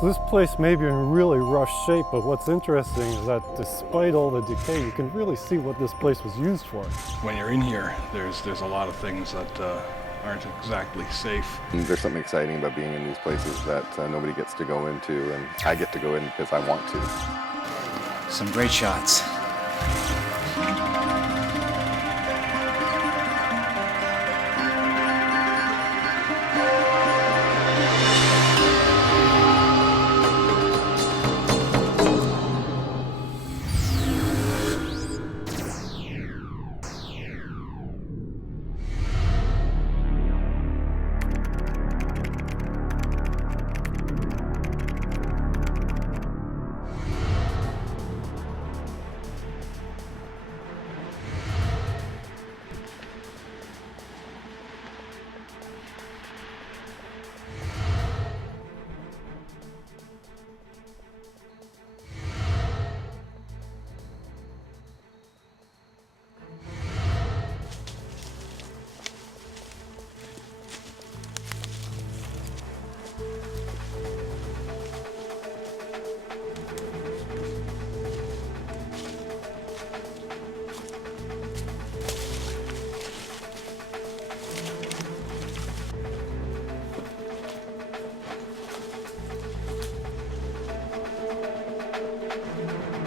So this place may be in really rough shape, but what's interesting is that despite all the decay, you can really see what this place was used for. When you're in here, there's a lot of things that aren't exactly safe. There's something exciting about being in these places that nobody gets to go into, and I get to go in because I want to. Some great shots.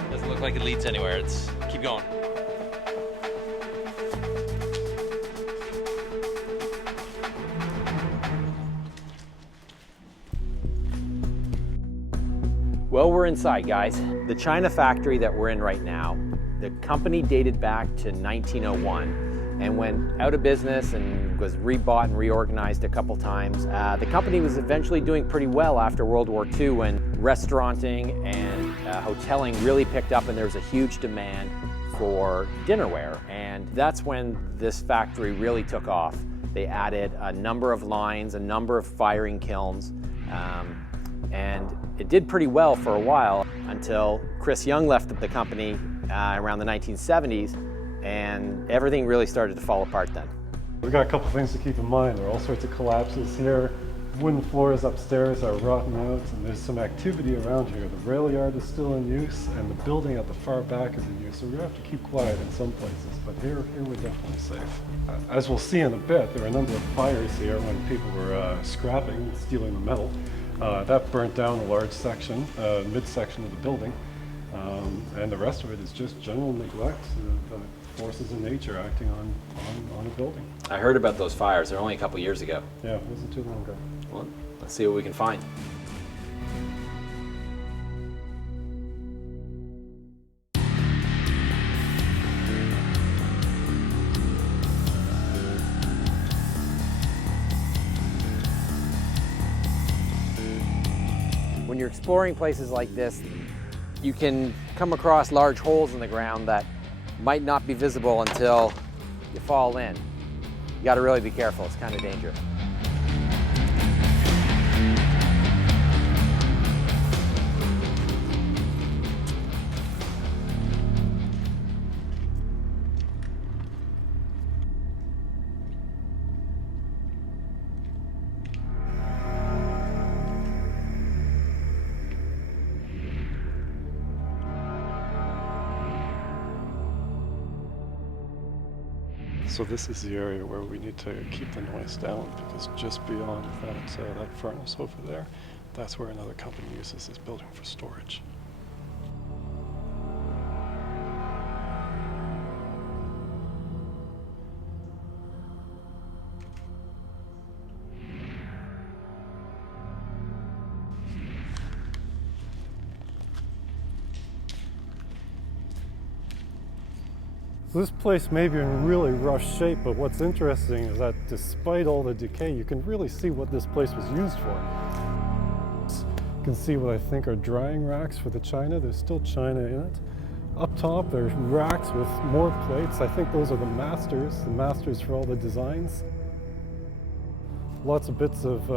Doesn't look like it leads anywhere. It's keep going. Well, we're inside, guys. The China factory that we're in right now, the company dated back to 1901 and went out of business and was rebought and reorganized a couple times. The company was eventually doing pretty well after World War II when restauranting and hoteling really picked up and there was a huge demand for dinnerware. And that's when this factory really took off. They added a number of lines, a number of firing kilns, and it did pretty well for a while until Chris Young left the company around the 1970s, and everything really started to fall apart then. We've got a couple things to keep in mind. There are all sorts of collapses here. Wooden floors upstairs are rotten out, and there's some activity around here. The rail yard is still in use, and the building at the far back is in use, so we're going to have to keep quiet in some places, but here we're definitely safe. As we'll see in a bit, there are a number of fires here when people were scrapping and stealing the metal. That burnt down a large section, midsection of the building, and the rest of it is just general neglect of forces in nature acting on a building. I heard about those fires. They're only a couple years ago. Yeah, it wasn't too long ago. Well, let's see what we can find. When you're exploring places like this, you can come across large holes in the ground that might not be visible until you fall in. You got to really be careful. It's kind of dangerous. So this is the area where we need to keep the noise down, because just beyond that furnace over there, that's where another company uses this building for storage. This place may be in really rough shape, but what's interesting is that despite all the decay, you can really see what this place was used for. You can see what I think are drying racks for the china. There's still china in it. Up top, there's racks with more plates. I think those are the masters for all the designs. Lots of bits of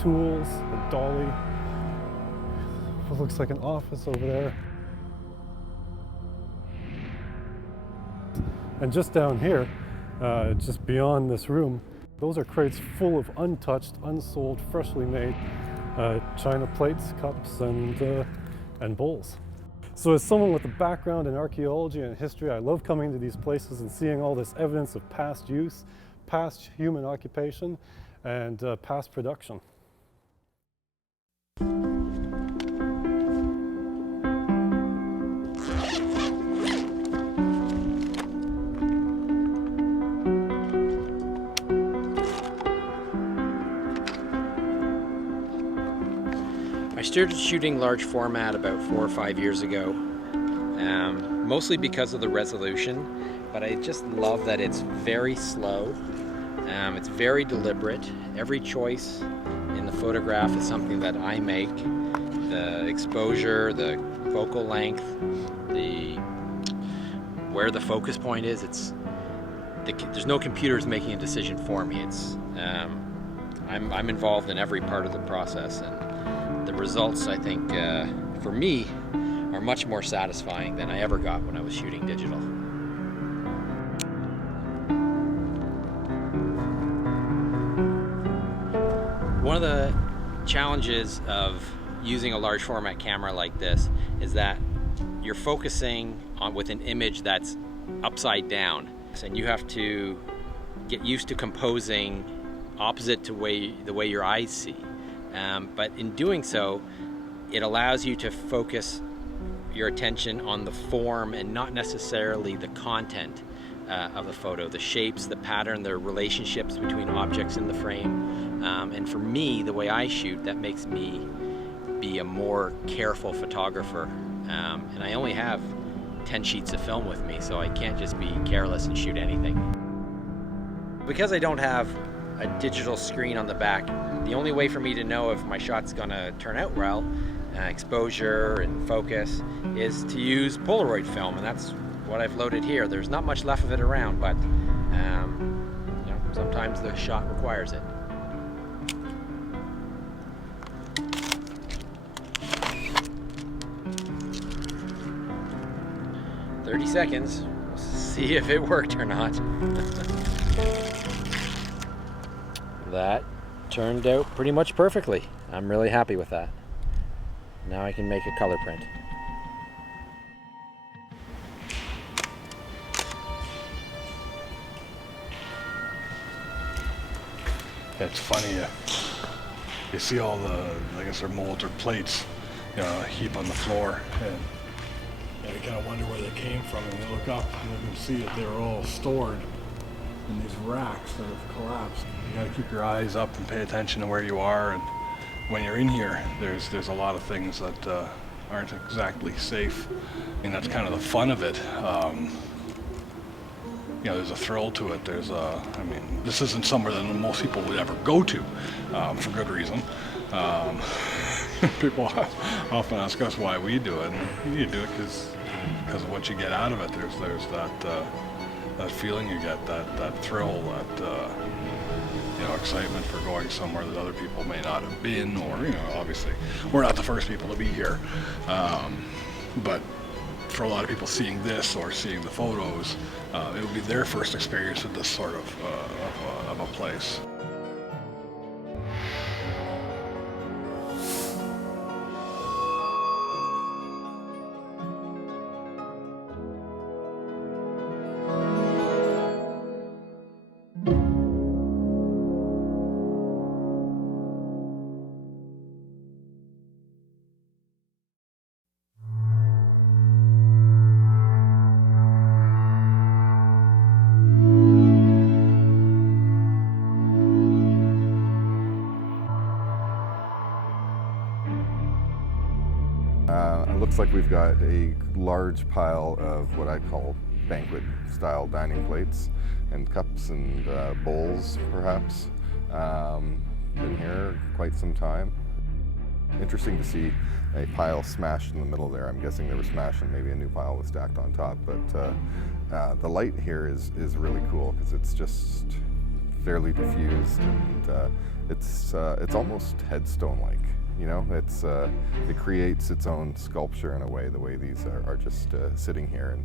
tools, a dolly. What looks like an office over there. And just down here, just beyond this room, those are crates full of untouched, unsold, freshly made china plates, cups, and bowls. So as someone with a background in archaeology and history, I love coming to these places and seeing all this evidence of past use, past human occupation, and past production. I started shooting large format about 4 or 5 years ago, mostly because of the resolution, but I just love that it's very slow, it's very deliberate. Every choice in the photograph is something that I make. The exposure, the focal length, where the focus point is, there's no computers making a decision for me. I'm involved in every part of the process, and the results, I think, for me, are much more satisfying than I ever got when I was shooting digital. One of the challenges of using a large format camera like this is that you're focusing with an image that's upside down, and you have to get used to composing opposite to the way your eyes see. But in doing so, it allows you to focus your attention on the form and not necessarily the content of the photo, the shapes, the pattern, the relationships between objects in the frame. And for me, the way I shoot, that makes me be a more careful photographer. And I only have 10 sheets of film with me, so I can't just be careless and shoot anything. Because I don't have a digital screen on the back, the only way for me to know if my shot's gonna turn out well, exposure and focus, is to use Polaroid film, and that's what I've loaded here. There's not much left of it around, but you know, sometimes the shot requires it. "30 seconds. We'll see if it worked or not." That turned out pretty much perfectly. I'm really happy with that. Now I can make a color print. It's funny, you see all the, I guess they're molds or plates, you know, a heap on the floor, and you kind of wonder where they came from, and you look up and you can see that they were all stored in these racks that have collapsed. You got to keep your eyes up and pay attention to where you are, and when you're in here, there's a lot of things that aren't exactly safe. I mean, that's kind of the fun of it. You know, there's a thrill to it. I mean, this isn't somewhere that most people would ever go to, for good reason. People often ask us why we do it, and you do it because of what you get out of it. There's that feeling you get, that thrill, that you know, excitement for going somewhere that other people may not have been, or, you know, obviously we're not the first people to be here, but for a lot of people, seeing this or seeing the photos, it would be their first experience with this sort of a place. It looks like we've got a large pile of what I call banquet-style dining plates and cups and bowls, perhaps. Been here quite some time. Interesting to see a pile smashed in the middle there. I'm guessing they were smashed and maybe a new pile was stacked on top. But the light here is really cool because it's just fairly diffused, and it's almost headstone-like. You know, it creates its own sculpture in a way, the way these are just sitting here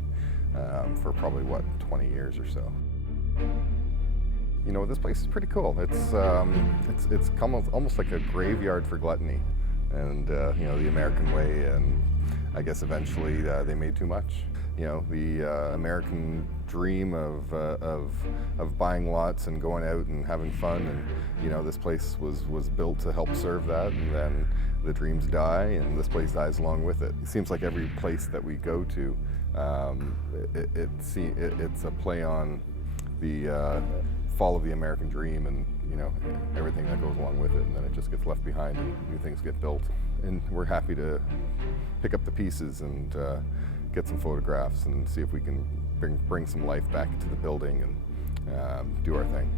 and for probably, what, 20 years or so. You know, this place is pretty cool. It's almost like a graveyard for gluttony. and you know, the American way, and I guess eventually they made too much. You know, the American dream of buying lots and going out and having fun, and you know, this place was built to help serve that, and then the dreams die and this place dies along with it. It seems like every place that we go to, it's a play on the fall of the American dream, and you know, everything that goes along with it, and then it just gets left behind and new things get built. And we're happy to pick up the pieces and get some photographs and see if we can bring some life back into the building and do our thing.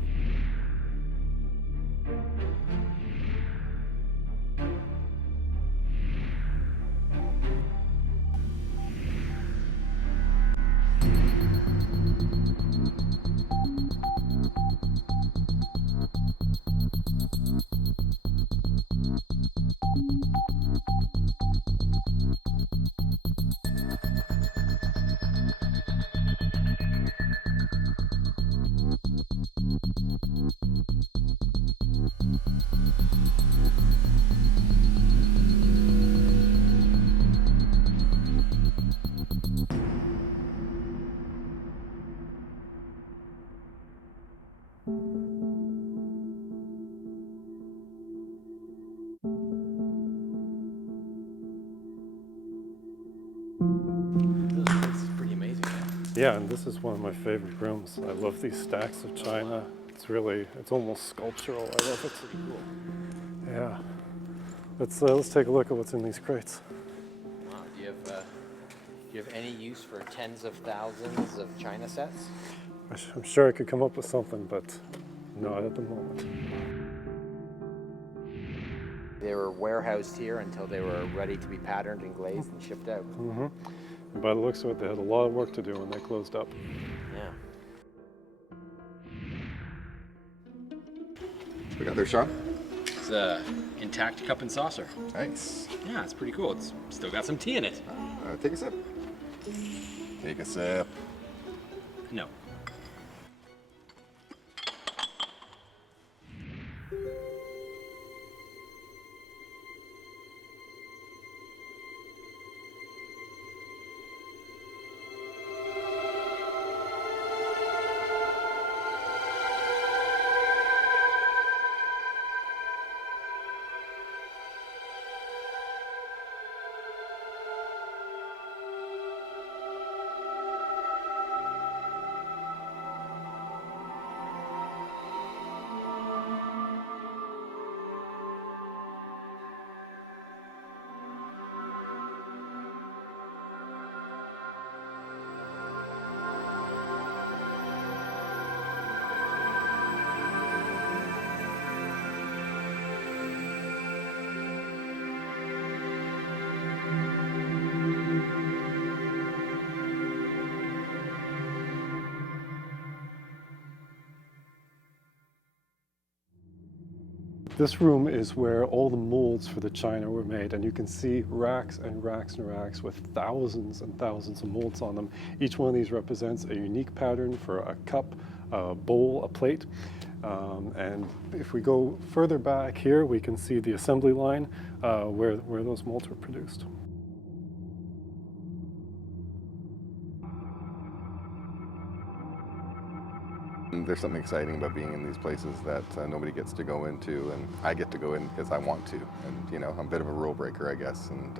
This is pretty amazing. Yeah, and this is one of my favorite rooms. I love these stacks of china. It's almost sculptural. I love it. Pretty cool. Yeah. Let's take a look at what's in these crates. Wow. Do you have any use for tens of thousands of china sets? I'm sure I could come up with something, but not at the moment. They were warehoused here until they were ready to be patterned and glazed and shipped out. Mm-hmm. And by the looks of it, they had a lot of work to do when they closed up. Yeah. We got there, Sean? It's a intact cup and saucer. Nice. Yeah, it's pretty cool. It's still got some tea in it. Take a sip. Take a sip. No. This room is where all the molds for the china were made, and you can see racks and racks and racks with thousands and thousands of molds on them. Each one of these represents a unique pattern for a cup, a bowl, a plate. And if we go further back here, we can see the assembly line where those molds were produced. There's something exciting about being in these places that nobody gets to go into, and I get to go in because I want to. And you know, I'm a bit of a rule breaker, I guess. And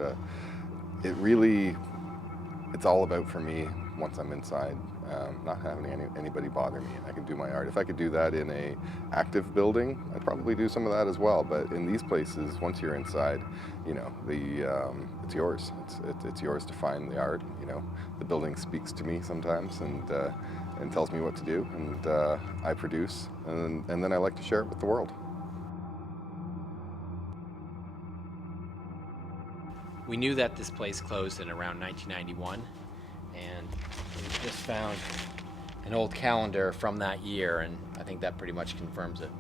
it's all about, for me, once I'm inside, not having anybody bother me. I can do my art. If I could do that in a active building, I'd probably do some of that as well. But in these places, once you're inside, you know, it's yours. It's yours to find the art. You know, the building speaks to me sometimes, and tells me what to do, and I produce, and then I like to share it with the world. We knew that this place closed in around 1991, and we just found an old calendar from that year, and I think that pretty much confirms it.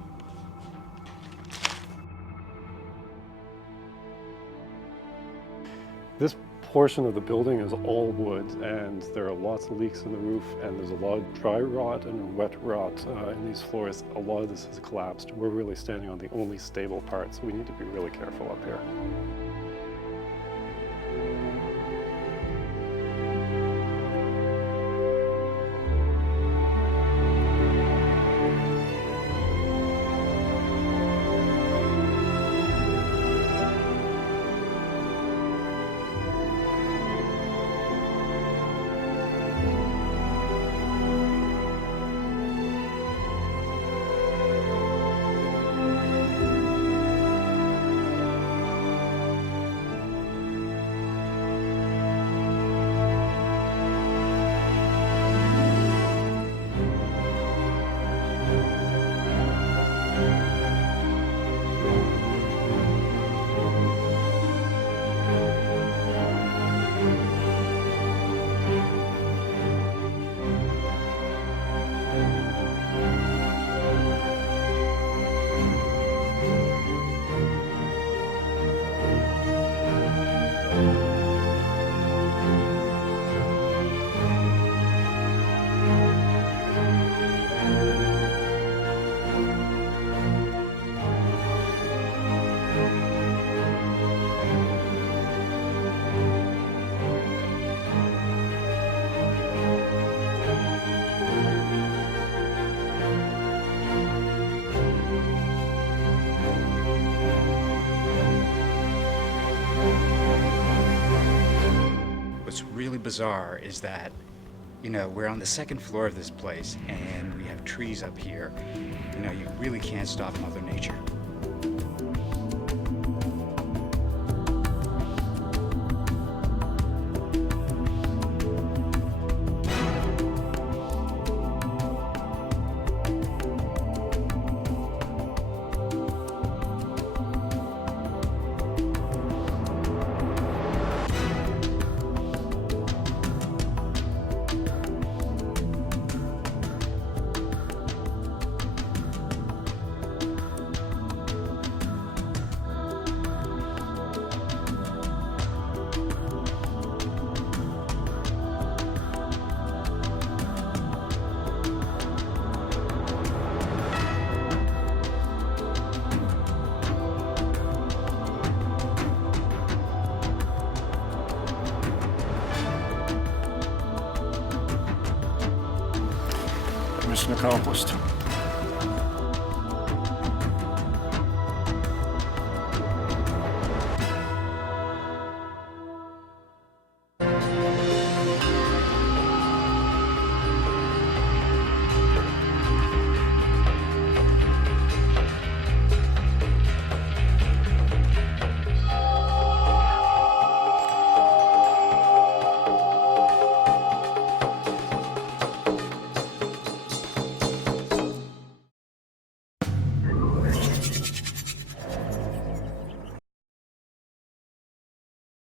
This portion of the building is all wood, and there are lots of leaks in the roof, and there's a lot of dry rot and wet rot in these floors. A lot of this has collapsed. We're really standing on the only stable part, so we need to be really careful up here. really bizarre is that, you know, we're on the second floor of this place and we have trees up here. You know, you really can't stop Mother Nature. Mission accomplished.